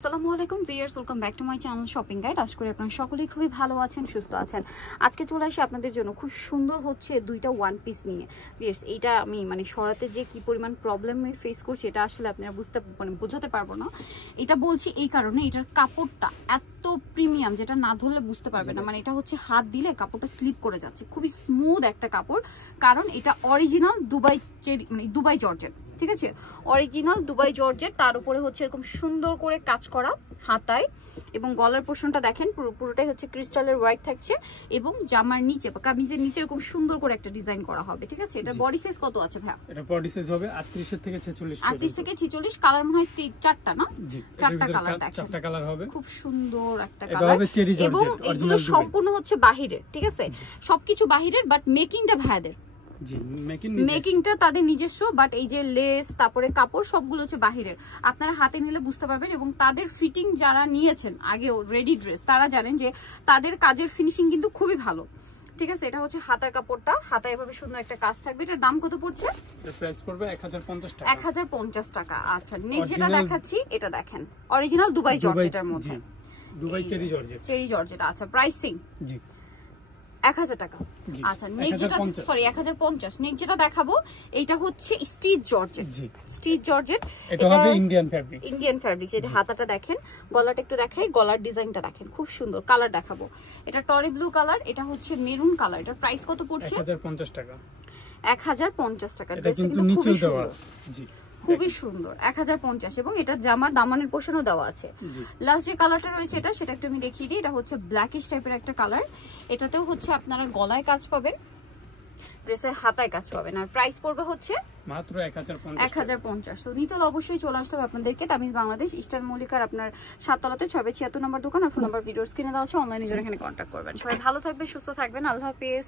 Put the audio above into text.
আসসালামু আলাইকুম viewers, welcome back to my channel shopping guide. আশা করি আপনারা সকলেই খুবই ভালো আছেন, সুস্থ আছেন। আজকে চলে আসি আপনাদের জন্য খুব সুন্দর হচ্ছে দুইটা ওয়ান পিস নিয়ে। ভিউয়ার্স, এইটা আমি সরাতে যে কি পরিমাণ প্রবলেম ফেস করছি এটা আসলে আপনারা বোঝাতে পারবো না। এটা বলছি এই কারণে, এটার কাপড়টা এত প্রিমিয়াম যেটা না ধরলে বুঝতে পারবে না। এটা হচ্ছে হাত দিলে কাপড়টা স্লিপ করে যাচ্ছে, খুবই স্মুথ একটা কাপড়। কারণ এটা অরিজিনাল দুবাই জর্জেট, ঠিক আছে, অরিজিনাল দুবাই জর্জেট। তার উপরে হচ্ছে এরকম সুন্দর করে কাজ করা হাতায়, এবং গলার পোর্শনটা দেখেন পুরোটাই হচ্ছে ক্রিস্টালের ওয়ার্ক থাকছে, এবং জামার নিচে বা কামিজের নিচে এরকম সুন্দর করে একটা ডিজাইন করা হবে, ঠিক আছে। এটা বডি সাইজ কত আছে ভাই? এটা বডি সাইজ হবে 38 থেকে 46। 38 থেকে 46। কালার মনে হয় চারটা না? চারটা কালার দেখেন, চারটা কালার হবে, খুব সুন্দর একটা কালার। এবং এগুলো সম্পূর্ণ হচ্ছে বাহিরের, ঠিক আছে, সবকিছু বাহিরের, বাট মেকিংটা ভাইদের। মেকিংটা তাদের নিজস্ব, বাট এই যে লেস তারপরে কাপড় সবগুলো হচ্ছে বাহিরের। আপনারা হাতে নিলে বুঝতে পারবেন, এবং তাদের ফিটিং যারা নিয়েছেন আগেও রেডি ড্রেস তারা জানেন যে তাদের কাজের ফিনিশিং কিন্তু খুবই ভালো, ঠিক আছে। এটা হচ্ছে হাতার কাপড়টা, হাতায় এভাবে সুন্দর একটা কাজ থাকবে। এটার দাম কত পড়ছে? এর প্রাইস পড়বে 1050 টাকা। 1050 টাকা। আচ্ছা, নেক্সট যেটা দেখাচ্ছি এটা দেখেন, অরিজিনাল দুবাই জর্জেটের মধ্যে, দুবাই চেরি জর্জেট। আচ্ছা, প্রাইসিং জি 1000 টাকা। আচ্ছা, নেক্সট যেটা 1050। নেক্সট যেটা দেখাবো এটা হচ্ছে স্টিচ জর্জেট। এটা হবে ইন্ডিয়ান ফ্যাব্রিক। যেটা হাতাটা দেখেন, গলাটা একটু দেখাই, গলার ডিজাইনটা দেখেন, খুব সুন্দর। কালার দেখাবো, এটা টরি ব্লু কালার, এটা হচ্ছে মেরুন কালার। এটার প্রাইস কত পড়ছে? 1050 টাকা। 1050 টাকা। ড্রেসটা কিন্তু খুবই সুন্দর, জি খুবই সুন্দর। 1050। এবং এটা জামার দামানের পোর্শনও দেওয়া আছে। লাস্ট যে কালারটা রয়েছে সেটা একটু আমি দেখিয়ে দিই। এটা হচ্ছে ব্ল্যাকিশ টাইপের একটা কালার। এটাতেও হচ্ছে আপনারা গলায় কাজ পাবেন, ড্রেসের হাতায় কাজ পাবেন। আর প্রাইস পড়বে হচ্ছে মাত্র 1050। তো নিতে হলে অবশ্যই চলে আসতে হবে আপনাদেরকে তামিজ বাংলাদেশ, ইস্টার্ন মল্লিকার আপনার 7 তলাতে 676 নম্বর দোকান। আর ফোন নাম্বার ভিডিওস কিনে দেওয়া আছে, অনলাইনে জন্য এখানে কন্ট্যাক্ট করবেন। সবাই ভালো থাকবেন, সুস্থ থাকবেন, আল্লাহ হাফেজ।